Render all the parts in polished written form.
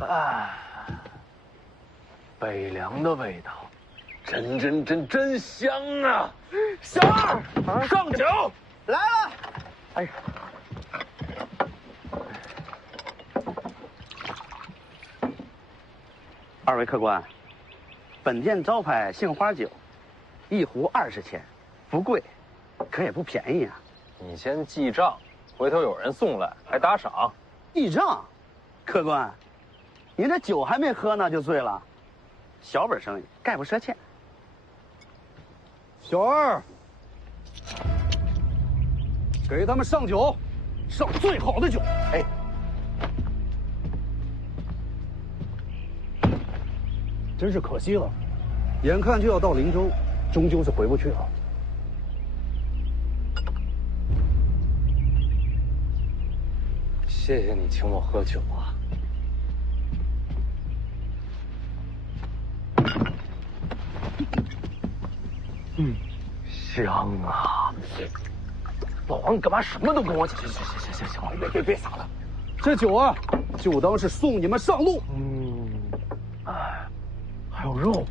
啊，北凉的味道，真香啊！小二，上酒来了。哎呀，二位客官，本店招牌杏花酒，一壶20钱，不贵，可也不便宜啊。你先记账，回头有人送来还打赏。记账，客官，您这酒还没喝呢就醉了，小本生意，概不赊欠。小二，给他们上酒，上最好的酒。哎，真是可惜了，眼看就要到灵州，终究是回不去了。谢谢你请我喝酒啊。香啊！老王，你干嘛什么都跟我讲？行，别撒了。这酒啊，就当是送你们上路。哎，还有肉。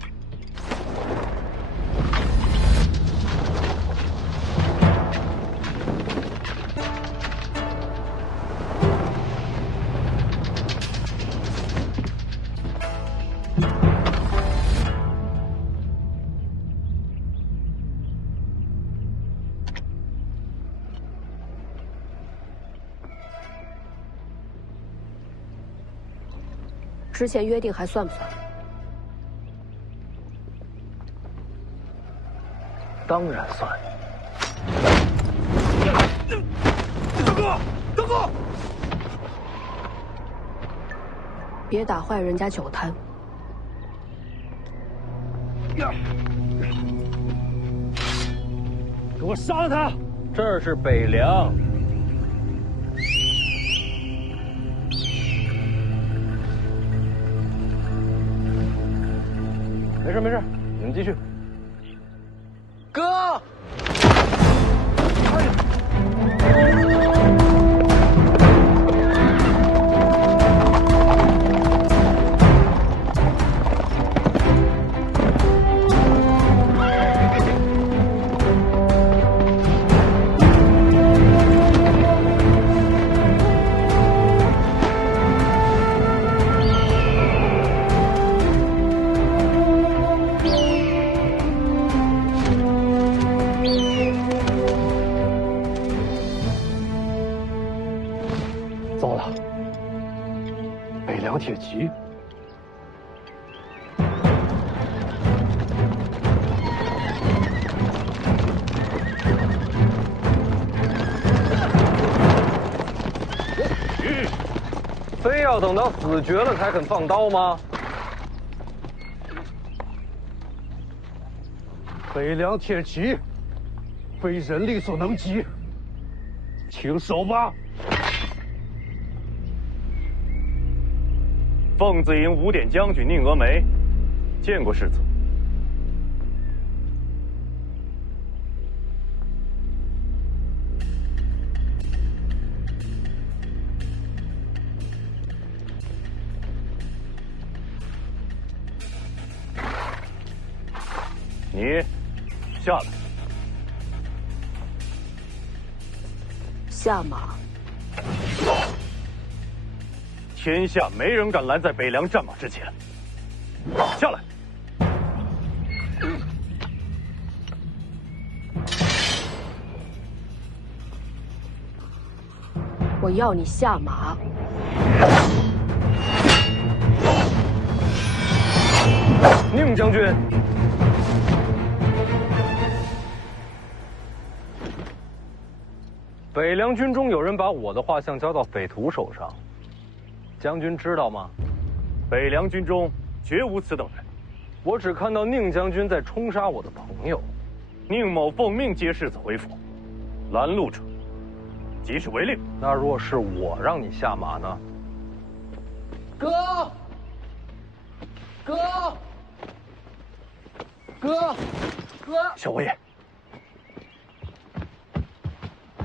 之前约定还算不算？当然算。大哥，别打坏人家酒摊。给我杀了他！这儿是北凉。没事，你们继续。哥，糟了，北凉铁骑。非要等到死绝了才肯放刀吗？北凉铁骑，非人力所能及，请守吧。凤子营5点将军宁峨眉，见过世子。你下来。下马。天下没人敢拦在北凉战马之前。下来。我要你下马。宁将军。北凉军中有人把我的画像交到匪徒手上，将军知道吗？北凉军中绝无此等人。我只看到宁将军在冲杀我的朋友。宁某奉命接世子回府，拦路者即是违令。那若是我让你下马呢？哥，小王爷，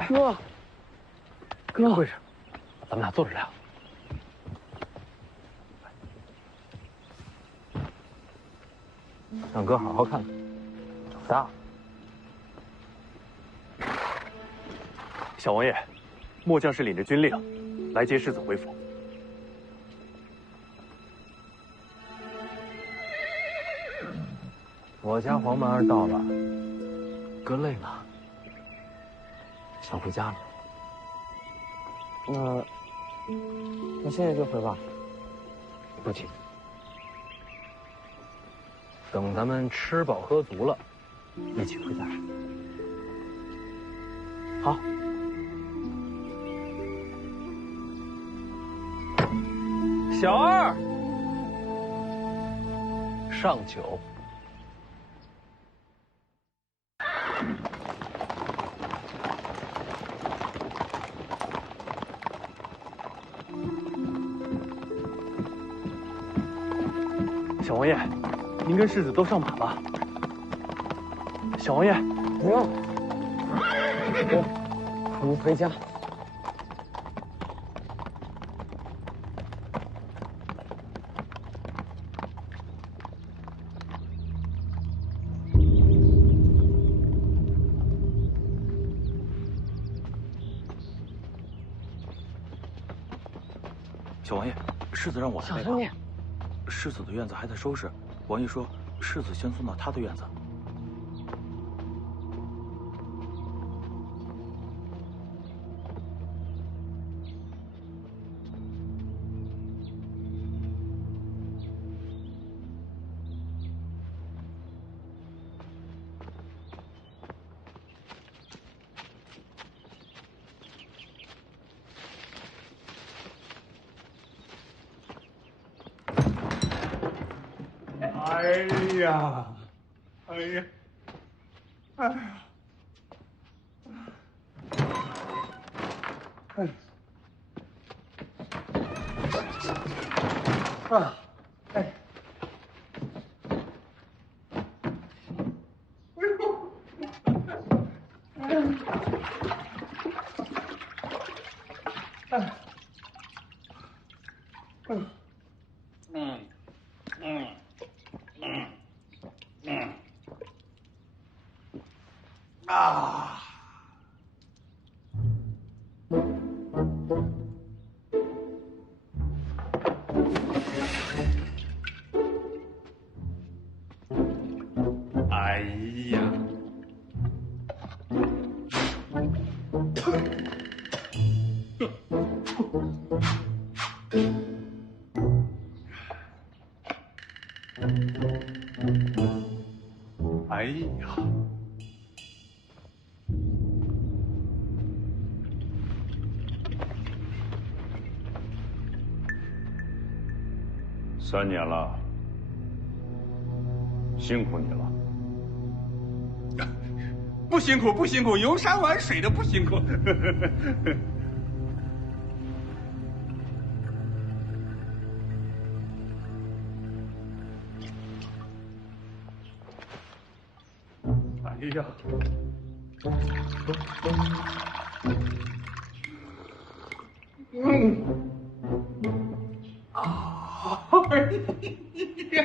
哥，怎么回事？咱们俩坐着聊。让哥好好看看。长大了。小王爷，末将是领着军令来接世子回府。我家黄门儿到了，哥累了，想回家了。那现在就回吧。不急，等咱们吃饱喝足了，一起回家。好。小二，上酒。小王爷，您跟世子都上马了。小王爷，不用，哥，我们回家。小王爷，世子让我来陪他。小声点。世子的院子还在收拾，王爷说世子先送到他的院子。哎呀，哎呀，哎呀，哎，啊，哎，哎呀，哎呀，3年了，辛苦你了。不辛苦不辛苦，游山玩水的不辛苦。哎呀，哎呀。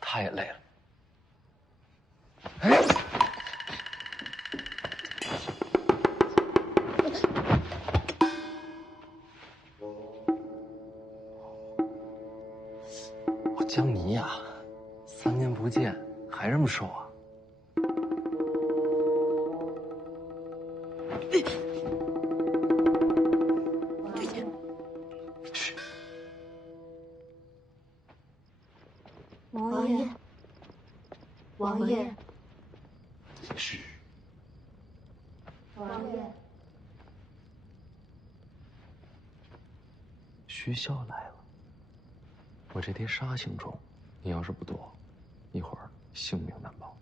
他也累了。江泥呀，3年不见还这么瘦啊？嘘，王爷，王爷，嘘，王爷，徐骁来了。我这爹杀性重，你要是不躲，一会儿性命难保。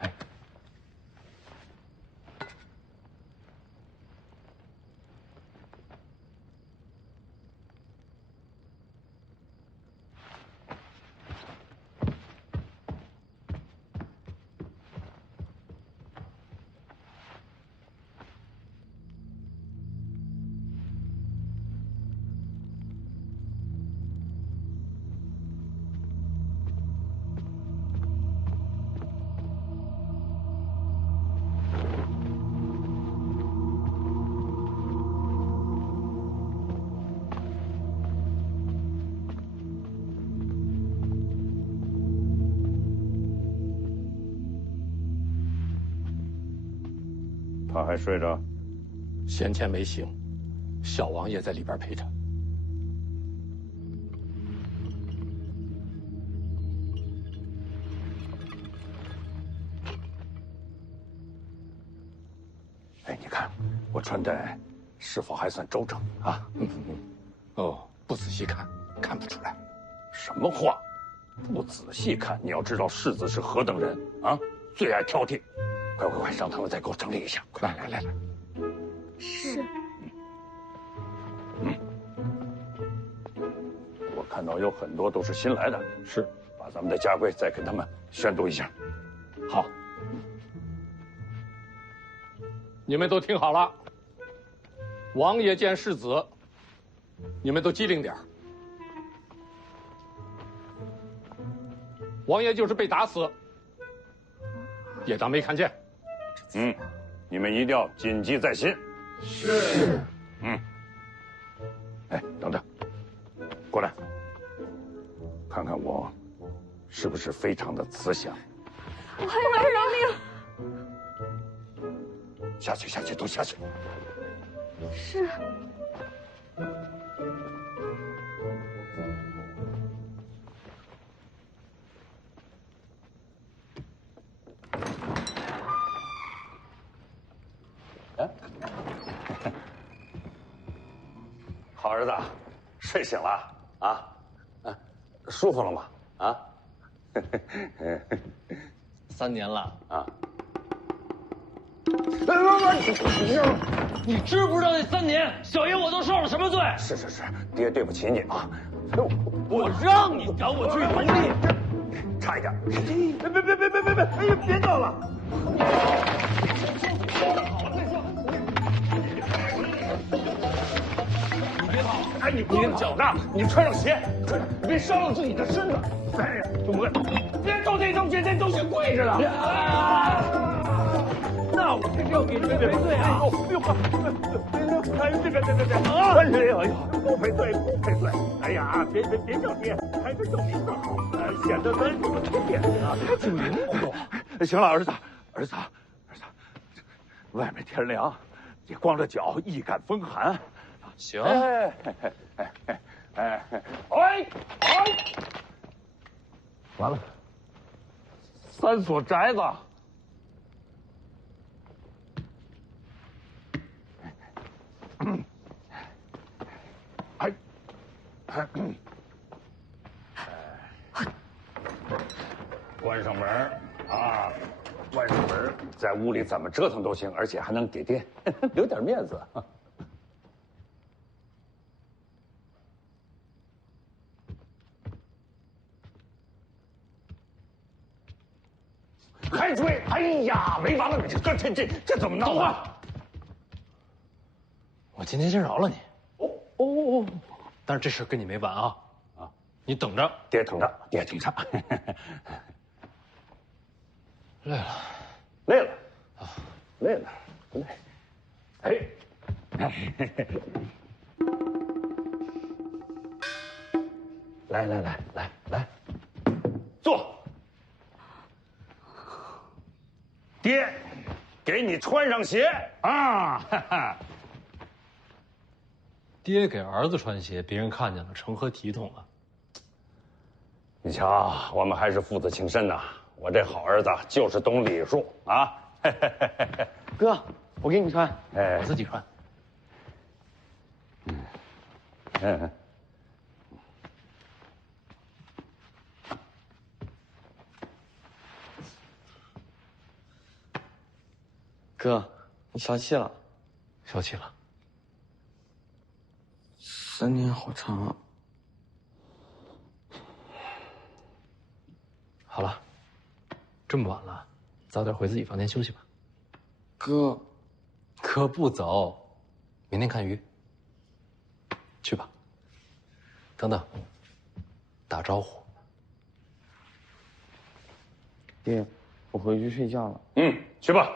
哎，他还睡着？先前没醒，小王爷在里边陪着。哎，你看我穿戴是否还算周正啊？哦，不仔细看，看不出来。什么话？不仔细看，你要知道世子是何等人啊！最爱挑剔。快快快，让他们再给我整理一下！快来来来。是。我看到有很多都是新来的，是，把咱们的家规再给他们宣读一下。好，你们都听好了。王爷见世子，你们都机灵点儿。王爷就是被打死，也当没看见。你们一定要谨记在心。是。哎，等等，过来，看看我是不是非常的慈祥。我还饶命。下去，下去，都下去。是。好儿子，睡醒了啊？舒服了吗？啊？3年了啊！你知不知道那3年，小爷我都受了什么罪？是，爹对不起你啊！我让你赶我去农地，差一点！别！哎呀，别闹了！你别跑！哎，你脚大，你穿上鞋，别伤了自己的身子。哎呀，东哥，别斗这斗，这都先跪着了。那我这是要给你们赔罪啊！哎呦，别！哎呀，不赔罪，不赔罪！哎呀，别叫爹，还是叫名字好，显得咱有点面子啊。姓名不？行了，儿子，外面天凉，你光着脚易感风寒。行。哎，完了，3所宅子。关上门啊！关上门，在屋里怎么折腾都行，而且还能给爹留点面子。还追！哎呀，违法了！这怎么闹啊？我今天先饶了你。哦，但是这事跟你没完啊！啊，你等着，爹等着，爹等着。累了，累了啊，累了，不累。哎，来，坐。爹，给你穿上鞋啊！哈哈。爹给儿子穿鞋，别人看见了，成何体统啊！你瞧，我们还是父子情深呐。我这好儿子就是懂礼数啊！哥，我给你穿，我自己穿。哥，你消气了？消气了。3年好长啊。好了，这么晚了，早点回自己房间休息吧。哥，哥不走，明天看鱼。去吧。等等，打招呼。爹，我回去睡觉了。去吧。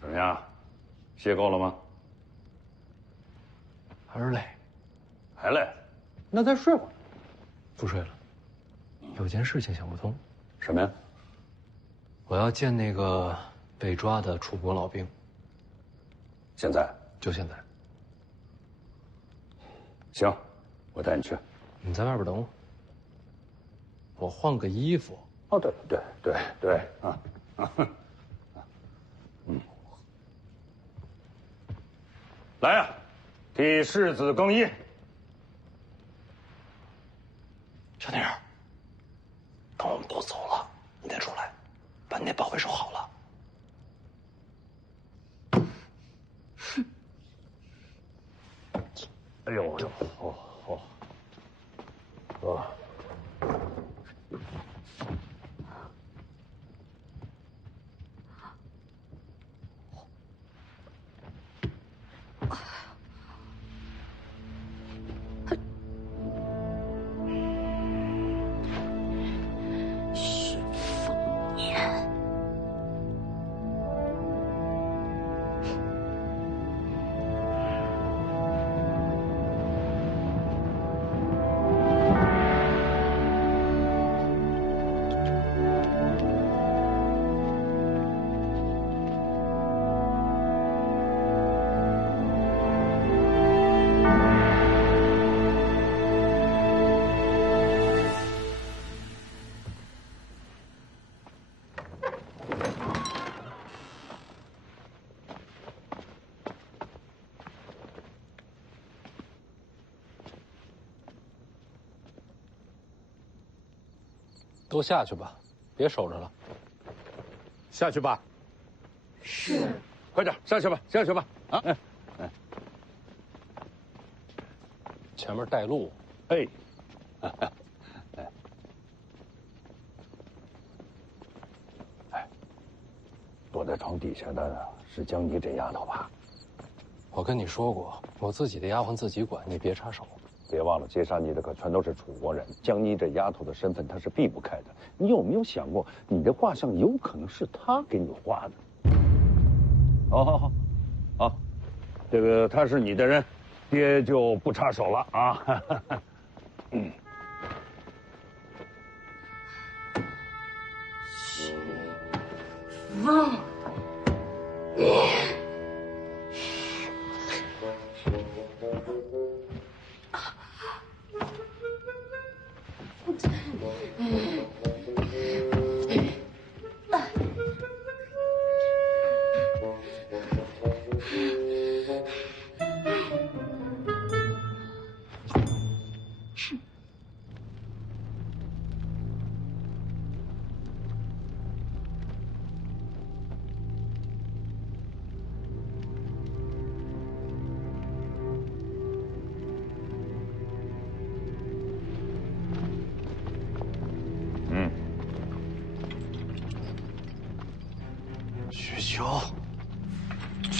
怎么样，歇够了吗？还是累。还累？那再睡会儿。不睡了，有件事情想不通。什么呀？我要见那个被抓的楚国老兵。现在？就现在。行，我带你去。你在外边等我。我换个衣服。哦，对啊。来呀，替世子更衣。小宁儿，等我们都走了，你再出来，把你那宝贝收好了。哎呦，都下去吧，别守着了。下去吧。是。快点下去吧，啊！前面带路。哎。躲在床底下的是江妮这丫头吧？我跟你说过，我自己的丫鬟自己管，你别插手。别忘了，接杀你的可全都是楚国人。江妮这丫头的身份，她是避不开的。你有没有想过，你的画像有可能是她给你画的？好，这个他是你的人，爹就不插手了啊。汪。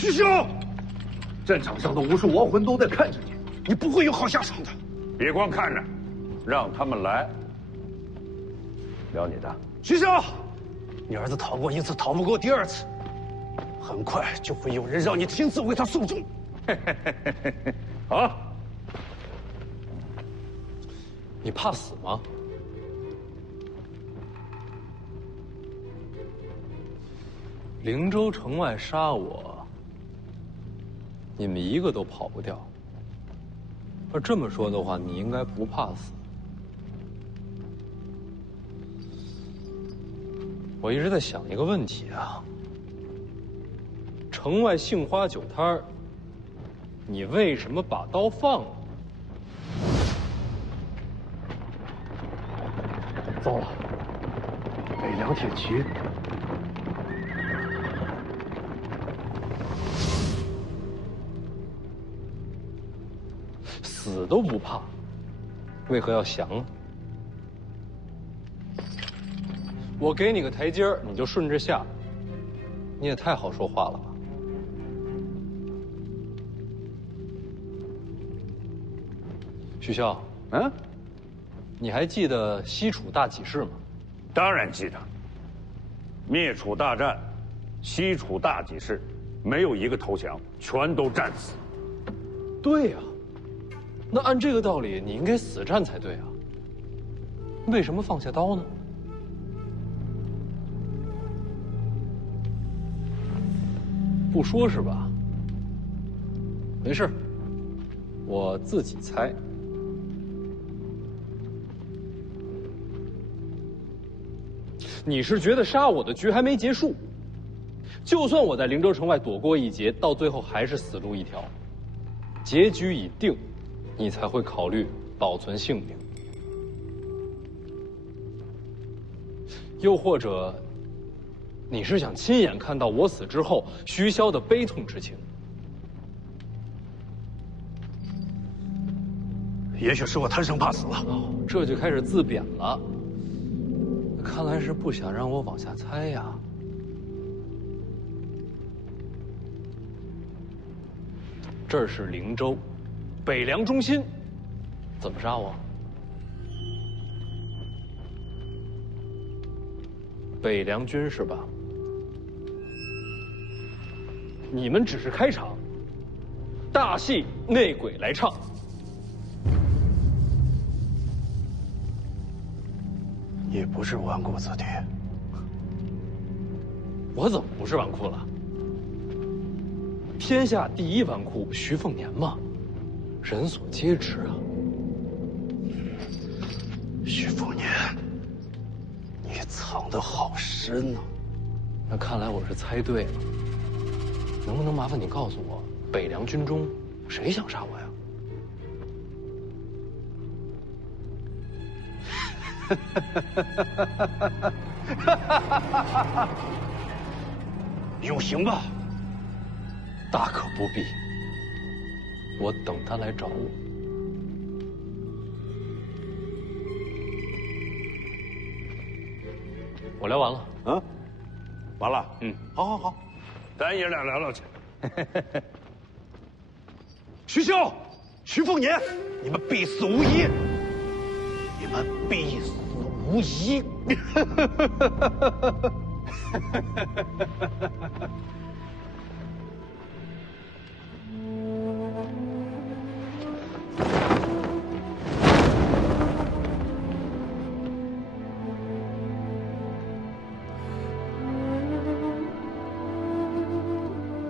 师兄，战场上的无数亡魂都在看着你，你不会有好下场的。别光看着，让他们来。聊你的。师兄，你儿子逃过一次，逃不过第二次，很快就会有人让你亲自为他送终。好。你怕死吗？灵州城外杀我，你们一个都跑不掉。要这么说的话，你应该不怕死。我一直在想一个问题啊，城外杏花酒摊儿，你为什么把刀放了？糟了，北凉铁骑。死都不怕，为何要降呢？我给你个台阶儿，你就顺着下，你也太好说话了吧？徐骁，你还记得西楚大起事吗？当然记得。灭楚大战，西楚大起事，没有一个投降，全都战死。对呀，那按这个道理，你应该死战才对啊。为什么放下刀呢？不说是吧？没事，我自己猜。你是觉得杀我的局还没结束？就算我在灵州城外躲过一劫，到最后还是死路一条，结局已定，你才会考虑保存性命。又或者，你是想亲眼看到我死之后徐骁的悲痛之情？也许是我贪生怕死了。哦，这就开始自贬了。看来是不想让我往下猜呀。这是灵州，北凉中心，怎么杀我？北凉军是吧？你们只是开场，大戏内鬼来唱。你不是纨绔子弟，我怎么不是纨绔了？天下第一纨绔徐凤年嘛，人所皆知啊。徐凤年，你藏得好深啊！那看来我是猜对了。能不能麻烦你告诉我，北凉军中谁想杀我呀？有刑吧？大可不必，我等他来找我。我聊完了。嗯，完了。好好好，咱爷俩聊聊去。徐骁、徐凤年，你们必死无疑！你们必死无疑！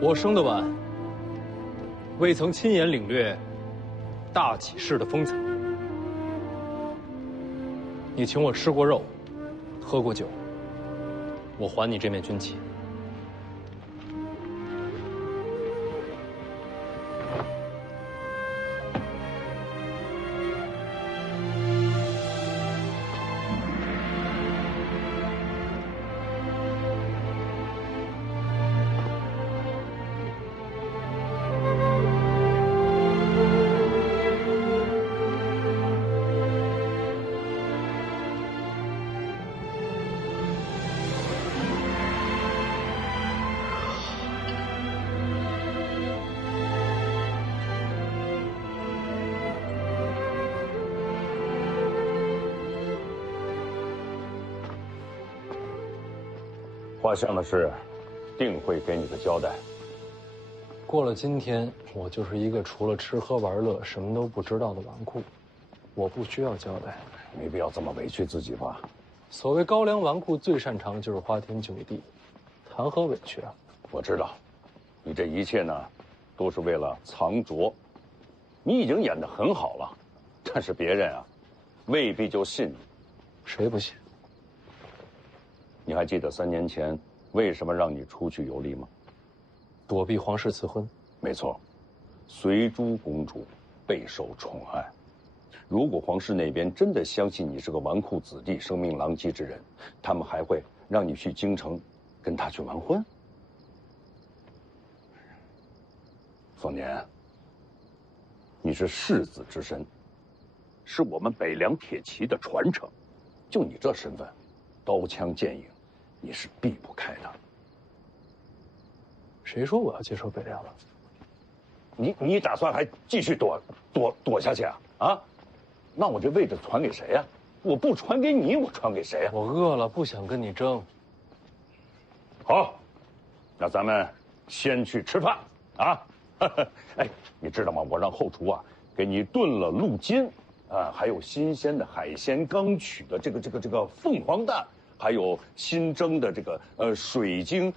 我生得晚，未曾亲眼领略大起事的风采。你请我吃过肉，喝过酒，我还你这面军旗。画像的事，定会给你个交代。过了今天，我就是一个除了吃喝玩乐什么都不知道的纨绔，我不需要交代。没必要这么委屈自己吧？所谓高粱纨绔，最擅长的就是花天酒地，谈何委屈啊？我知道，你这一切呢，都是为了藏拙。你已经演得很好了，但是别人啊，未必就信你。谁不信？你还记得3年前为什么让你出去游历吗？躲避皇室赐婚。没错，随珠公主备受宠爱。如果皇室那边真的相信你是个纨绔子弟、声名狼藉之人，他们还会让你去京城跟他去完婚？凤年，你是世子之身，是我们北凉铁骑的传承。就你这身份，刀枪剑影，你是避不开的。谁说我要接受北凉了？你打算还继续躲下去啊？啊？那我这位置传给谁呀？我不传给你，我传给谁呀？我饿了，不想跟你争。好，那咱们先去吃饭啊！哎，你知道吗？我让后厨啊给你炖了鹿筋，啊，还有新鲜的海鲜刚取的这个凤凰蛋，还有新蒸的这个水晶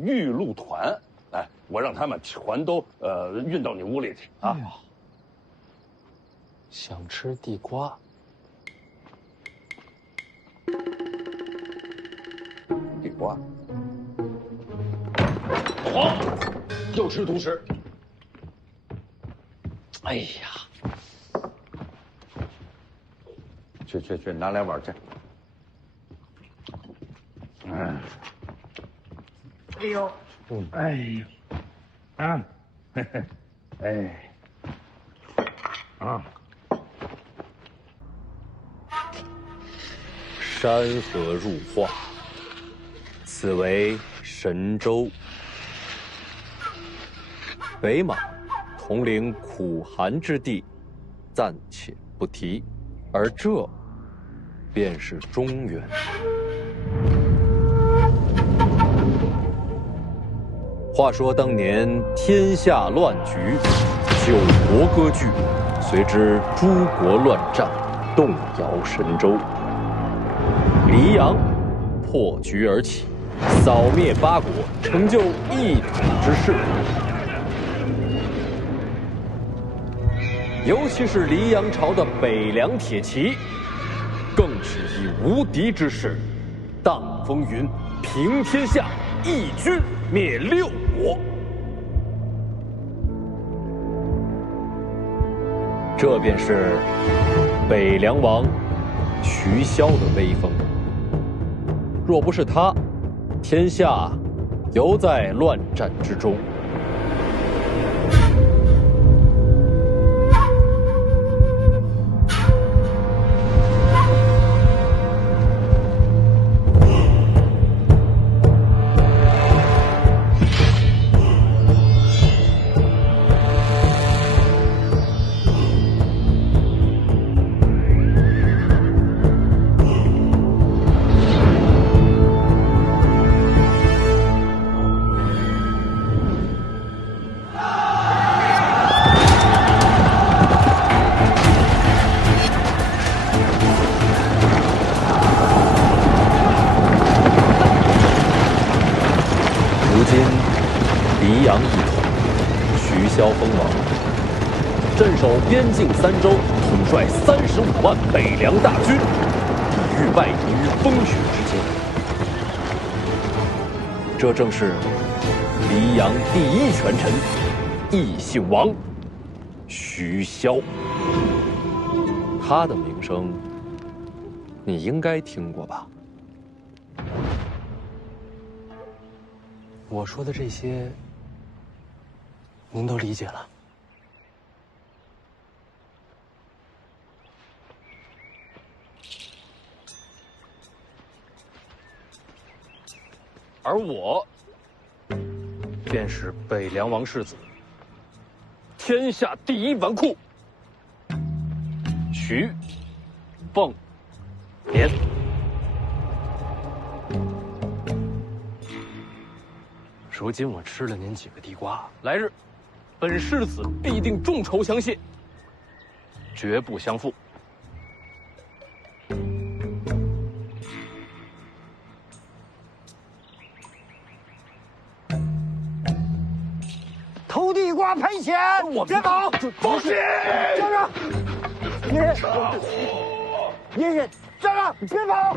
玉露团。哎，我让他们全都运到你屋里去啊！哎呀，想吃地瓜。地瓜。好，又吃独食。哎呀，去，拿来碗去。嗯。哎呦。哎呀，啊，嘿嘿，哎，啊，山河入画，此为神州。北马统领苦寒之地，暂且不提，而这便是中原。话说当年天下乱局，9国割据，随之诸国乱战，动摇神州。黎阳破局而起，扫灭8国，成就一统之势。尤其是黎阳朝的北凉铁骑，更是以无敌之势，荡风云，平天下，一军灭6国。这便是北凉王徐骁的威风。若不是他，天下犹在乱战之中。边境3州，统帅35万北凉大军，抵御外敌于风雪之间。这正是黎阳第1权臣，异姓王徐骁。他的名声，你应该听过吧？我说的这些，您都理解了。而我，便是北凉王世子，天下第1纨绔，徐凤年。如今我吃了您几个地瓜，来日，本世子必定重酬相谢，绝不相负。偷地瓜赔钱，我别跑！放心，站着！爷爷，站着！别跑！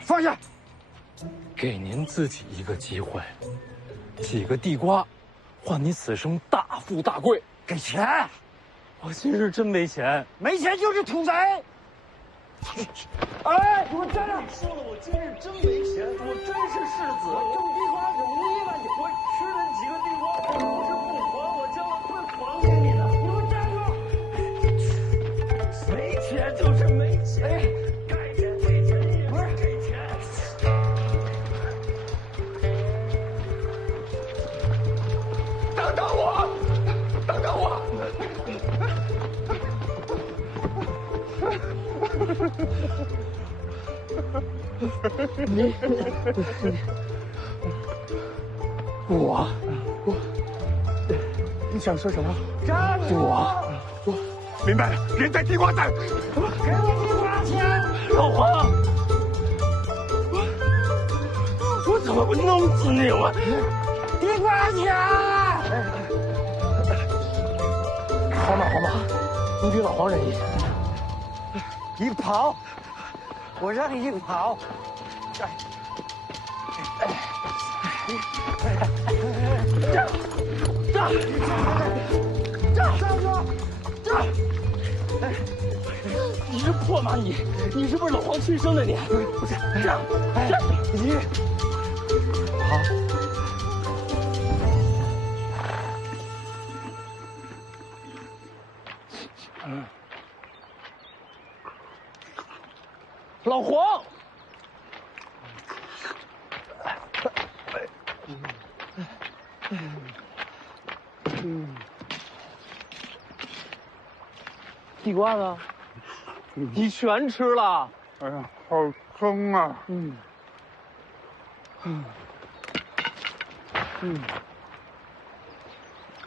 放下！给您自己一个机会，几个地瓜，换你此生大富大贵。给钱！我今日真没钱，没钱就是土贼！哎，给我站着！说了，我今日真没钱，我真是世子，种地瓜容易吗？我吃了几个地瓜，我不是不还，我将来会还给你的。你给我站住！没钱就是没钱，该钱给钱也不是给钱。等等我，等等我。你想说什么？站住！我明白了，人在地瓜蛋。给我地瓜钱！老黄，我怎么会弄死你？我地瓜钱！好马，你比老黄忍一下。你跑，我让你跑。你是破马，你是不是老黄亲生的你？不是，你好。老黄，地瓜呢？你全吃了？哎呀，好撑啊！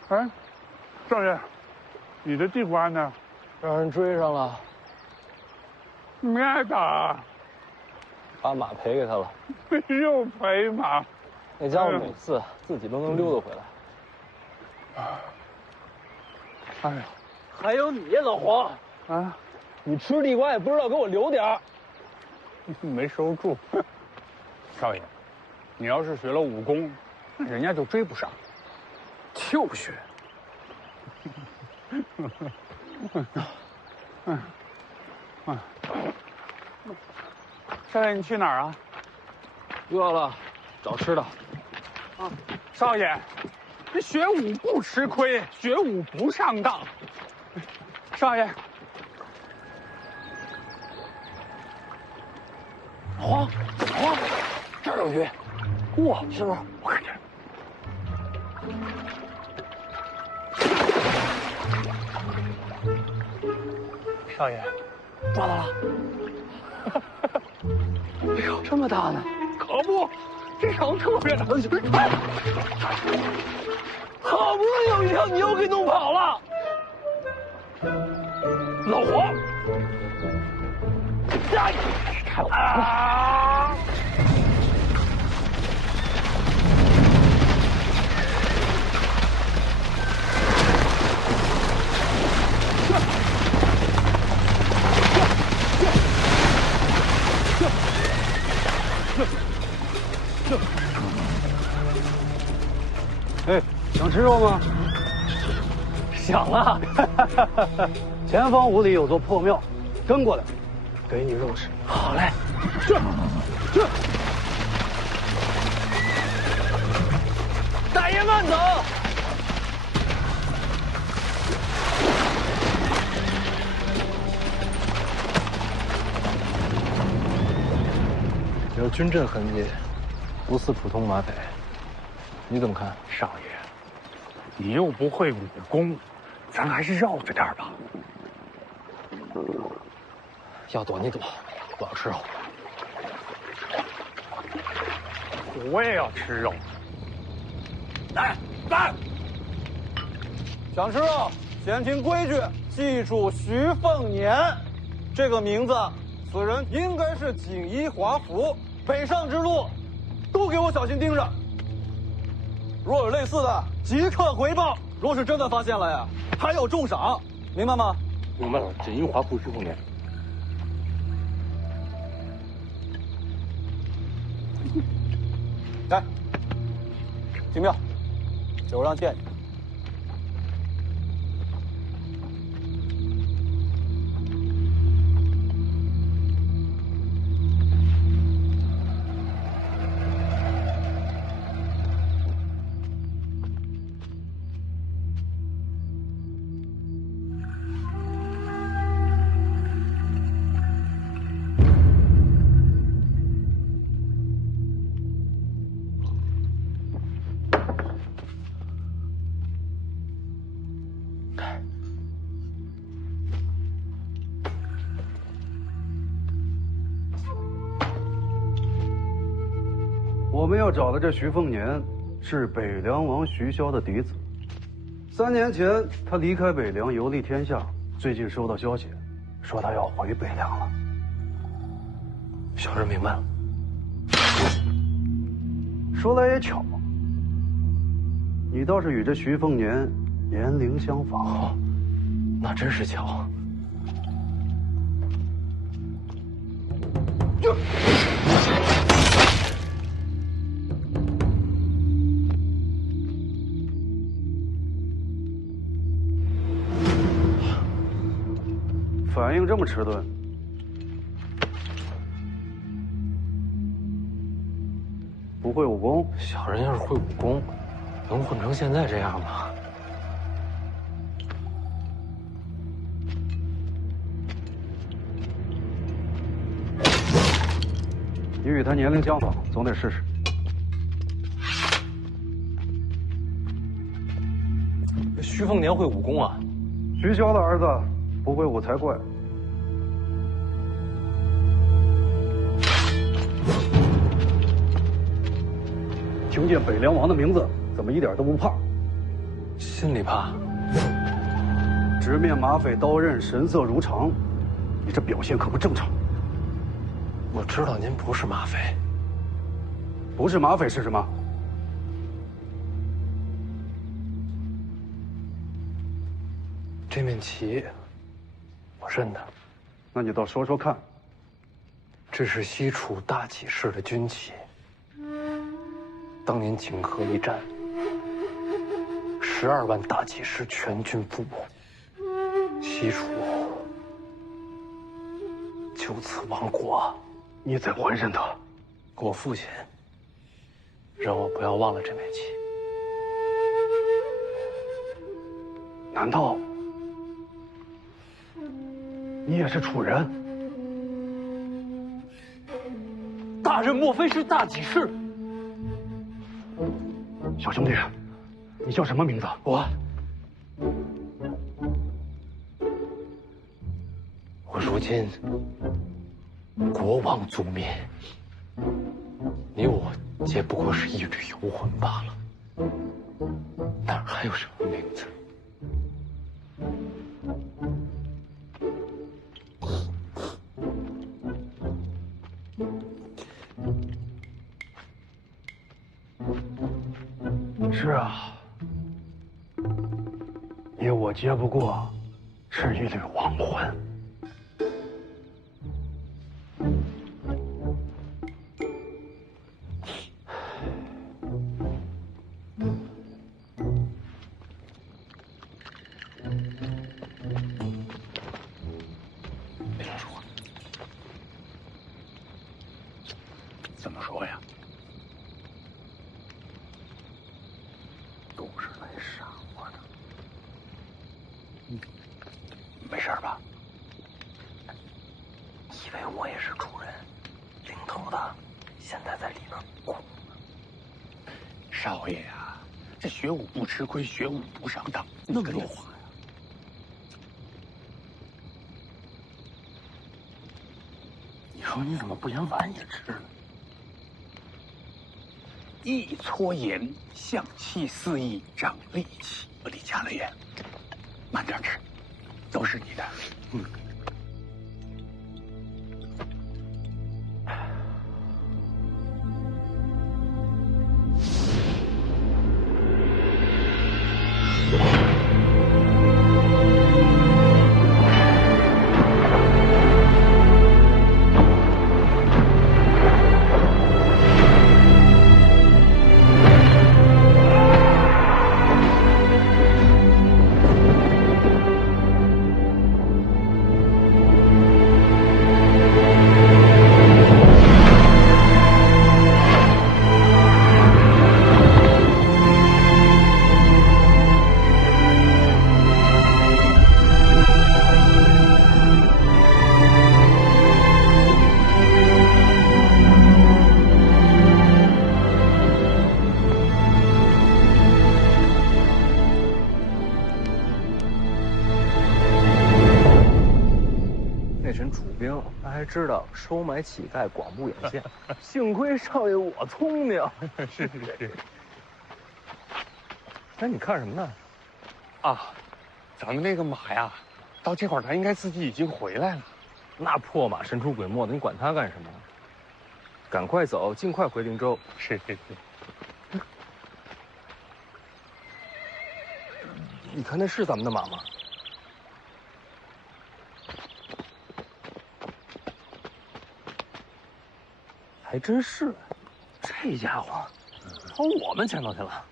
哎，少爷，你的地瓜呢？让人追上了，没挨打，把马赔给他了。又赔马。那家伙每次自己都能溜达回来。哎呀，还有你，老黄啊，你吃地瓜也不知道给我留点儿。没收住。少爷，你要是学了武功，人家就追不上。就不学。少爷，你去哪儿啊？饿了，找吃的。少爷，这学武不吃亏，学武不上当。少爷，黄，这儿有鱼，哇，是不是？我看见。少爷，抓到了！哎呦，这么大呢！可不，这条特别大。好不容易有一条，你又给弄跑了。老黄，开了！哎，想吃肉吗？想啊！前方5里有座破庙，跟过来，给你肉吃。好嘞，这，大爷慢走。有军阵痕迹，不似普通马匪。你怎么看，少爷？你又不会武功，咱还是绕着点吧。要躲你躲，我要吃肉。我也要吃肉。来，来！想吃肉，先听规矩，记住徐凤年这个名字。此人应该是锦衣华服，北上之路，都给我小心盯着。若有类似的，即刻回报。若是真的发现了呀，还有重赏，明白吗？明白了，锦衣华服徐凤年。来，进庙，酒让见你。我们要找的这徐凤年，是北凉王徐骁的嫡子。3年前，他离开北凉，游历天下。最近收到消息，说他要回北凉了。小人明白了。说来也巧，你倒是与这徐凤年年龄相仿。哦，那真是巧。反应这么迟钝，不会武功？小人要是会武功，能混成现在这样吗？你与他年龄相仿，总得试试。徐凤年会武功啊？徐骁的儿子不会武才怪。听见北凉王的名字，怎么一点都不怕？心里怕。直面马匪刀刃，神色如常，你这表现可不正常。我知道您不是马匪。不是马匪是什么？这面旗，我认得。那你倒说说看。这是西楚大起士的军旗。当年锦河一战，12万大起士全军覆没，西楚就此亡国。你怎会认得？我父亲让我不要忘了这面旗。难道你也是楚人？大人莫非是大起士？小兄弟，你叫什么名字？我如今国亡族灭，你我皆不过是一缕游魂罢了，哪还有什么名字？是啊，你我皆不过是一缕亡魂。别乱说话。怎么说呀？都是来杀我的。没事吧？以为我也是楚人，领头的现在在里边哭呢。少爷呀，这学武不吃亏，学武不上当，那么多话呀。你说你怎么不连饭也吃呢？一撮盐，香气四溢，长力气。李家的盐，慢点吃，都是你的。知道收买乞丐，广布眼线，幸亏少爷我聪明。是。哎，你看什么呢？啊，咱们那个马呀，到这会儿它应该自己已经回来了。那破马神出鬼没的，你管它干什么？赶快走，尽快回灵州。是。你看那是咱们的马吗？还真是，这家伙朝我们前头去了。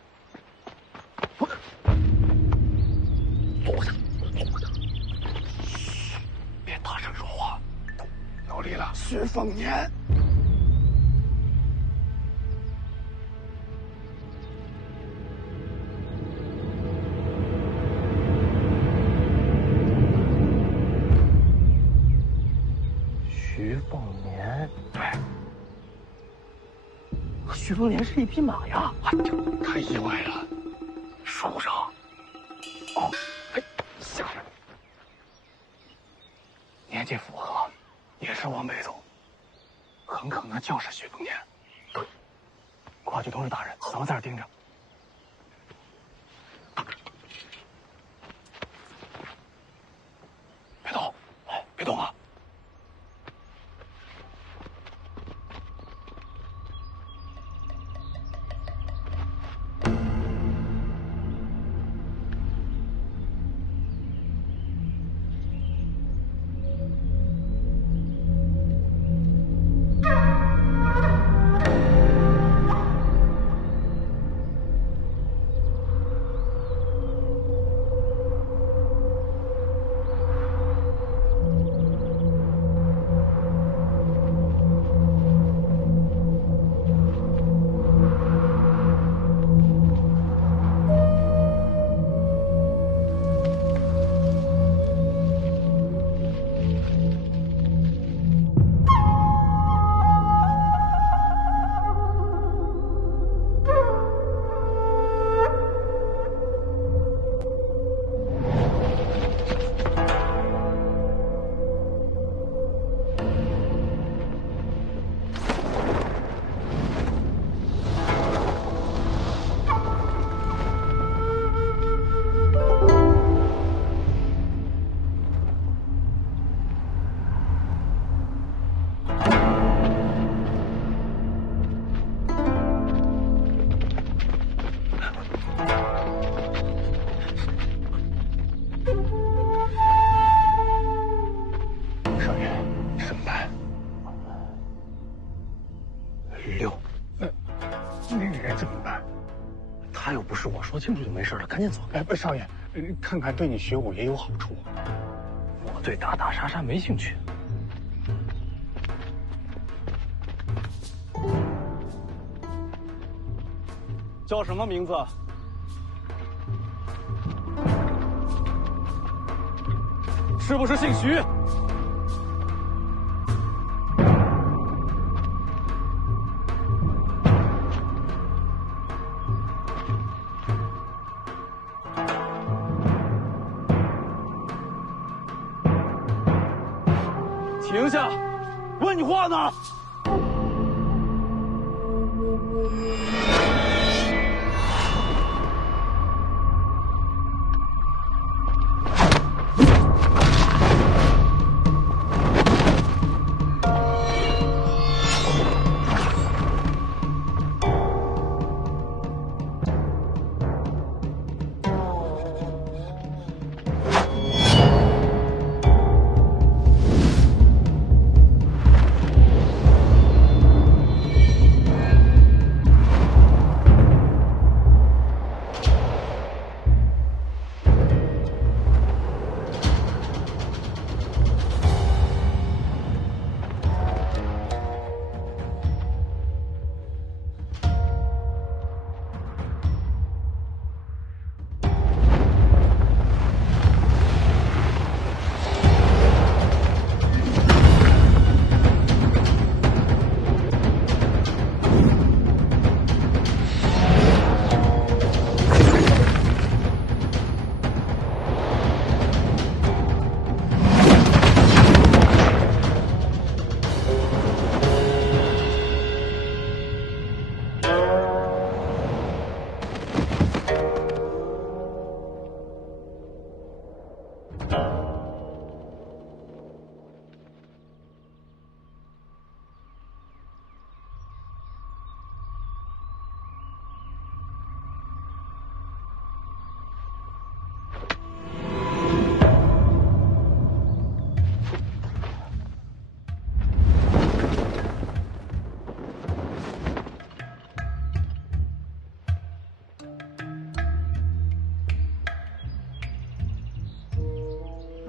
坐下，别大声说话。有理了，徐凤年。徐凤年，对。徐凤年是一匹马呀！哎呀，太意外了，树上。哦，哎，下来。年纪符合，也是往北走，很可能就是徐凤年。对，快去通知大人，咱们在这盯着。别动，哎，别动啊！他又不是我说清楚就没事了，赶紧走。哎，少爷，看看对你学武也有好处。我对打打杀杀没兴趣。叫什么名字？是不是姓徐？停下！问你话呢！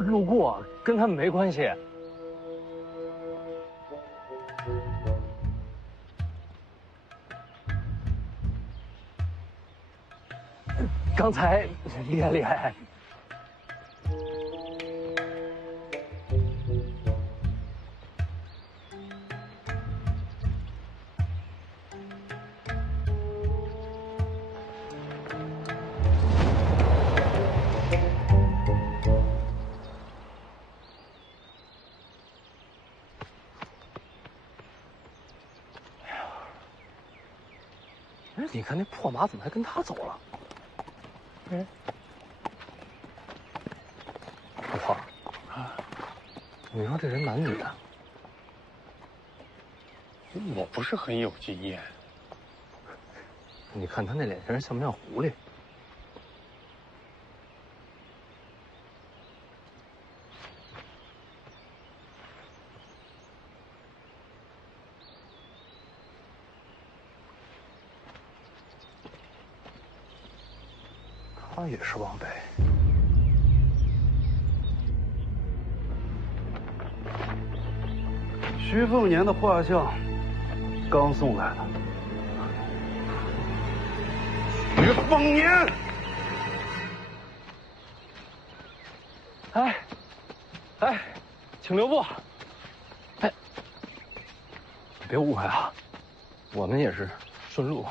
路过，跟他们没关系。刚才厉害厉害。你看那破马怎么还跟他走了？哎，老黄啊，你说这人男女的？我不是很有经验。你看他那脸型像不像狐狸？他也是往北。徐凤年的画像刚送来的。徐凤年，哎，请留步。哎，别误会啊，我们也是顺路。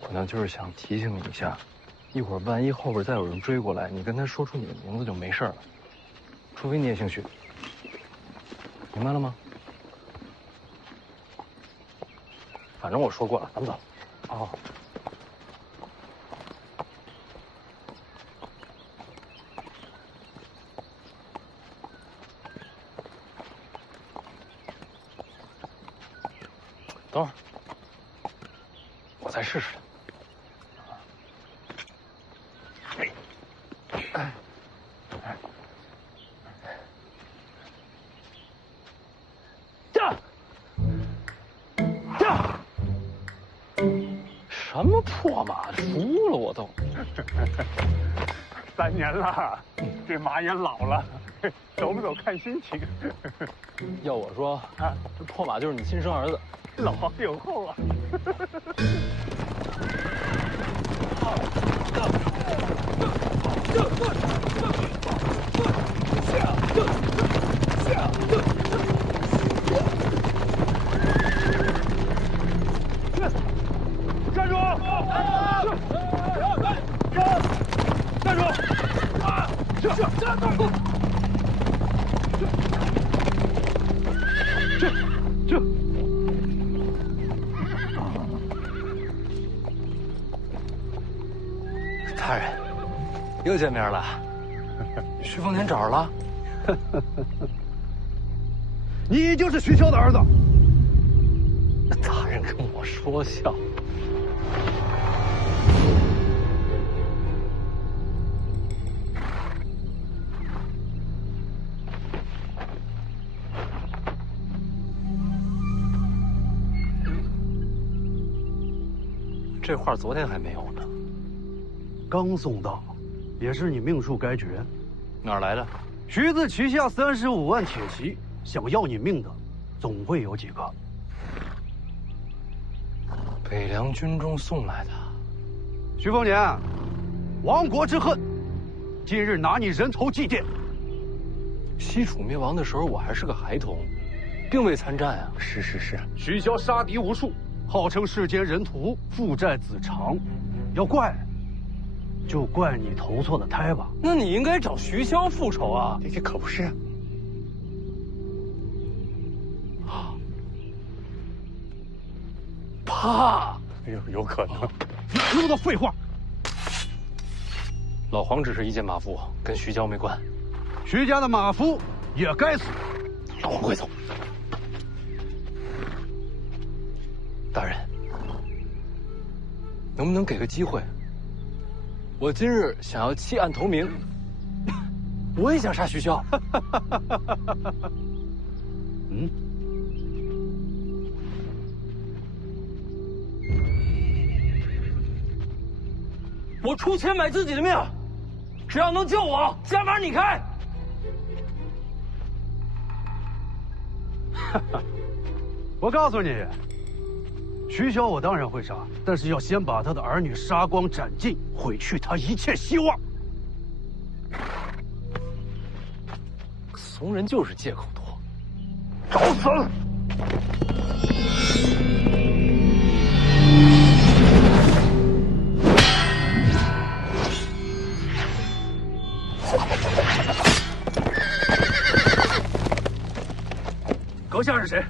我呢就是想提醒你一下。一会儿万一后边再有人追过来，你跟他说出你的名字就没事了，除非你也姓徐，明白了吗？反正我说过了，咱们走。哦。等会儿，我再试试。什么破马，服了我都。3年了，这马也老了，走不走看心情。要我说啊，这破马就是你亲生儿子，老黄有后啊。站住！站住！大人，又见面了。徐凤年找着了。你就是徐骁的儿子。大人跟我说笑。这画昨天还没有呢，刚送到，也是你命数该绝。哪儿来的？徐子旗下35万铁骑，想要你命的，总会有几个。北凉军中送来的。徐凤年，亡国之恨，今日拿你人头祭奠。西楚灭亡的时候，我还是个孩童，并未参战啊。是。徐骁杀敌无数，号称世间人屠，父债子偿。要怪，就怪你投错了胎吧。那你应该找徐骁复仇啊！这可不是啊。怕？有可能。哪那么多废话！老黄只是一介马夫，跟徐骁没关。徐家的马夫也该死。老黄，快走！大人，能不能给个机会？我今日想要弃暗投明，我也想杀徐骁。嗯。我出钱买自己的命，只要能救我，价码你开。我告诉你，徐骁我当然会杀，但是要先把他的儿女杀光斩尽，毁去他一切希望。怂人就是借口多，找死！阁下是谁？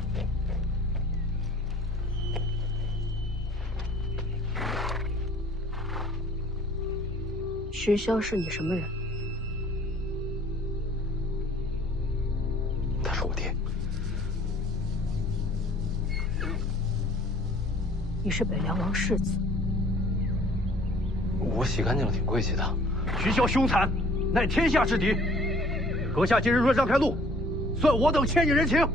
徐骁是你什么人？他是我爹。你是北凉王世子。我洗干净了，挺贵气的。徐骁凶残，乃天下之敌。阁下今日若让开路，算我等欠你人情。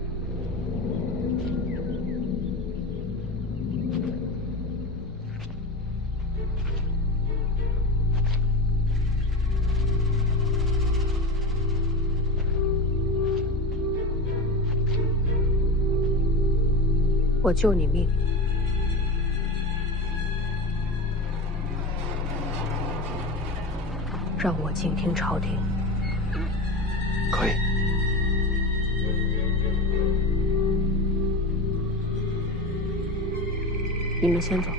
我救你命，让我静听朝廷。可以。你们先走。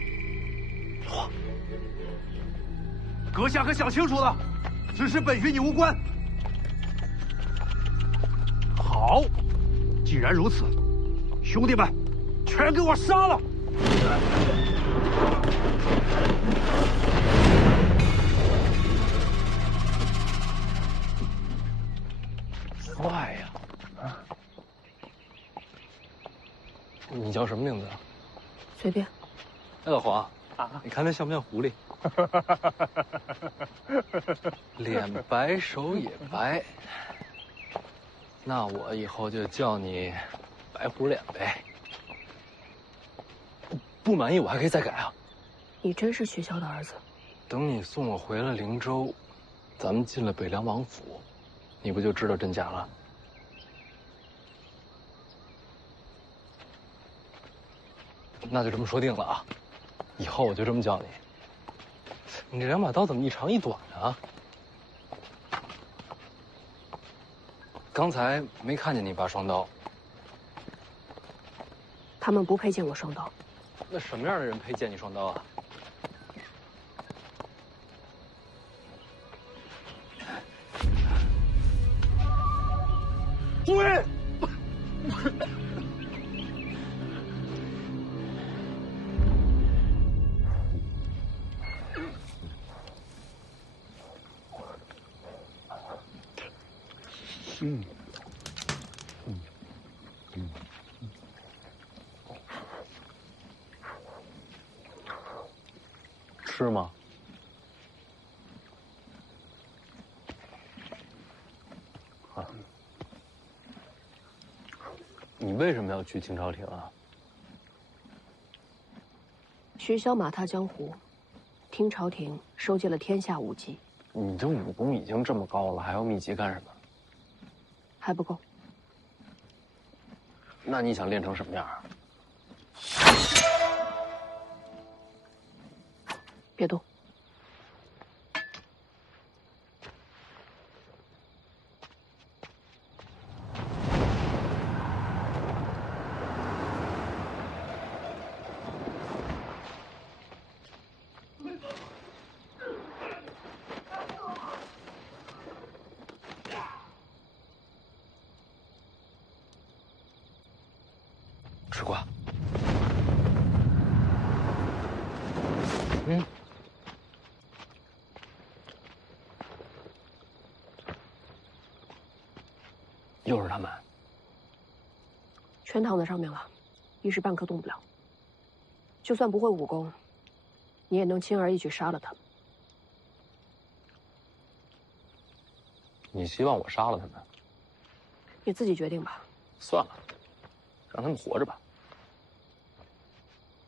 阁下可想清楚了，此事本与你无关。好，既然如此，兄弟们，全给我杀了！坏呀！你叫什么名字啊？随便。哎，老黄啊，你看他像不像狐狸？脸白手也白，那我以后就叫你白狐脸呗。不满意我还可以再改啊。你真是徐骁的儿子？等你送我回了灵州，咱们进了北凉王府，你不就知道真假了？那就这么说定了啊，以后我就这么叫你。你这两把刀怎么一长一短啊？刚才没看见你拔双刀。他们不配见我双刀。那什么样的人配见你双刀啊？诸位，吃吗？你为什么要去清朝廷啊？徐骁马踏江湖，听朝廷收集了天下武技。你这武功已经这么高了，还要秘籍干什么？还不够。那你想练成什么样？别动。吃瓜。又是他们，全躺在上面了，一时半刻动不了。就算不会武功，你也能轻而易举杀了他们。你希望我杀了他们？你自己决定吧。算了，让他们活着吧。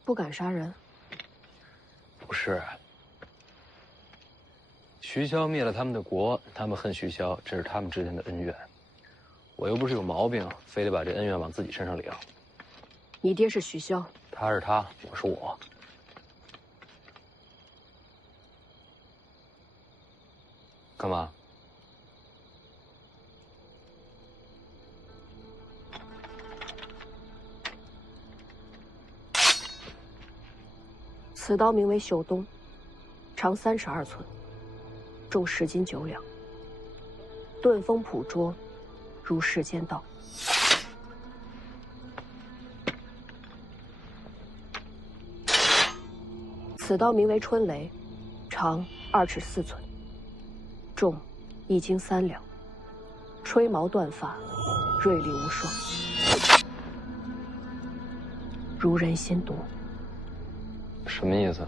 不敢杀人？不是，徐骁灭了他们的国，他们恨徐骁，这是他们之间的恩怨。我又不是有毛病，非得把这恩怨往自己身上领。你爹是徐骁，他是他，我是我。干嘛？此刀名为秀东，长32寸，重10斤9两，钝锋朴拙，如世间道。此刀名为春雷，长2尺4寸，重1斤3两，吹毛断发，锐利无双，如人心毒。什么意思？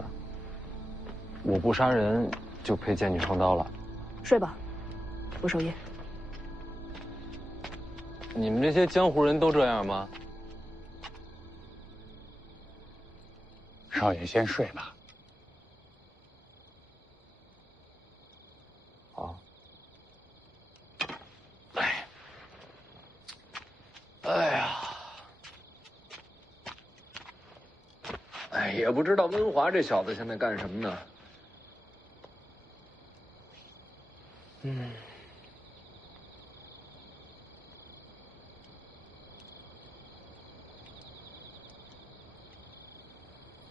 我不杀人就配剑女双刀了？睡吧，不守夜。你们这些江湖人都这样吗？少爷先睡吧。好。哎呀，也不知道温华这小子现在干什么呢？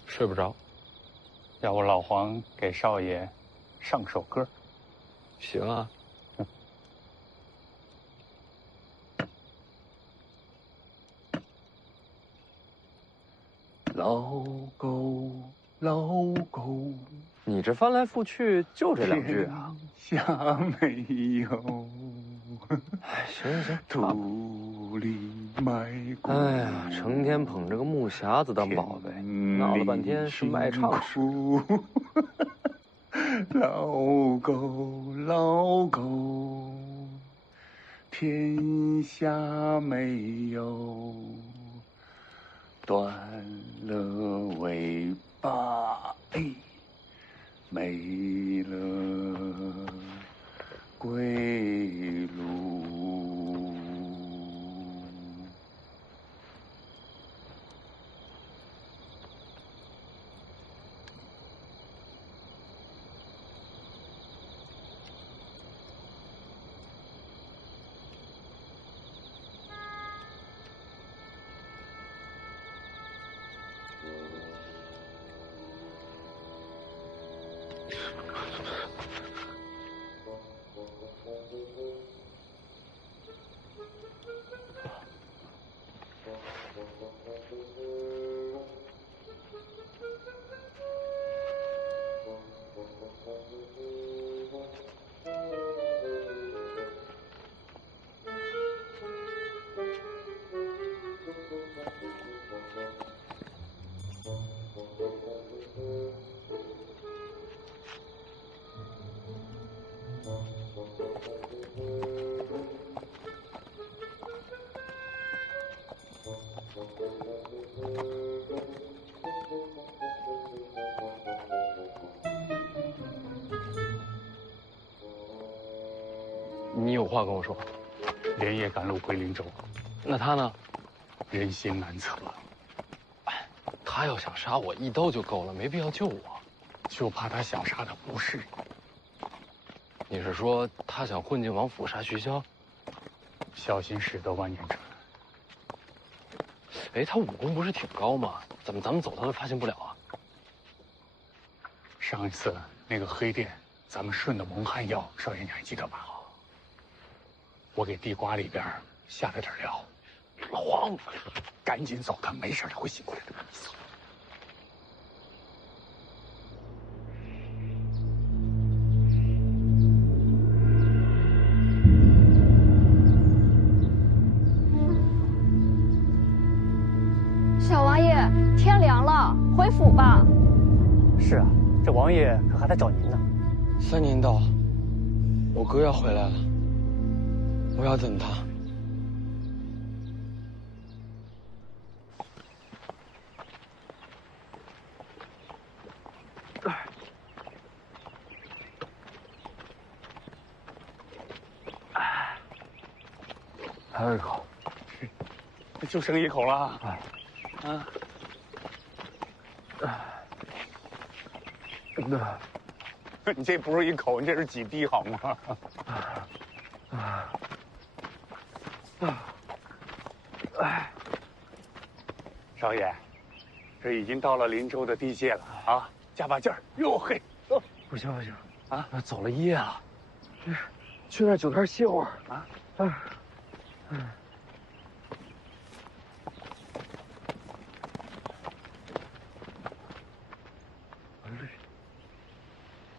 睡不着，要不老黄给少爷上首歌？行啊。老狗，老狗，你这翻来覆去就这2句啊？下没有？哎，行行，土里埋骨。哎呀，成天捧着个木匣子当宝贝，闹了半天是卖唱时。老狗，老狗，天下没有断了尾巴，没了归路。你有话跟我说？连夜赶路回灵州。那他呢？人心难测。他要想杀我，一刀就够了，没必要救我。就怕他想杀的不是你。你是说他想混进王府杀徐骁？小心驶得万年船。哎，他武功不是挺高吗？怎么咱们走他都发现不了啊？上一次那个黑店，咱们顺的蒙汗药，少爷你还记得吧？我给地瓜里边下了点料。老黄，赶紧走，他没事，他会醒过来的。走。小王爷，天凉了，回府吧。是啊，这王爷可还在找您呢。3年到，我哥要回来了，我要等他。还有一口，就剩一口了。啊。你这不是一口，你这是几滴好吗？少爷，这已经到了林州的地界了啊，加把劲儿！哟嘿，不行不行啊，走了一夜了，去那酒店歇会儿啊。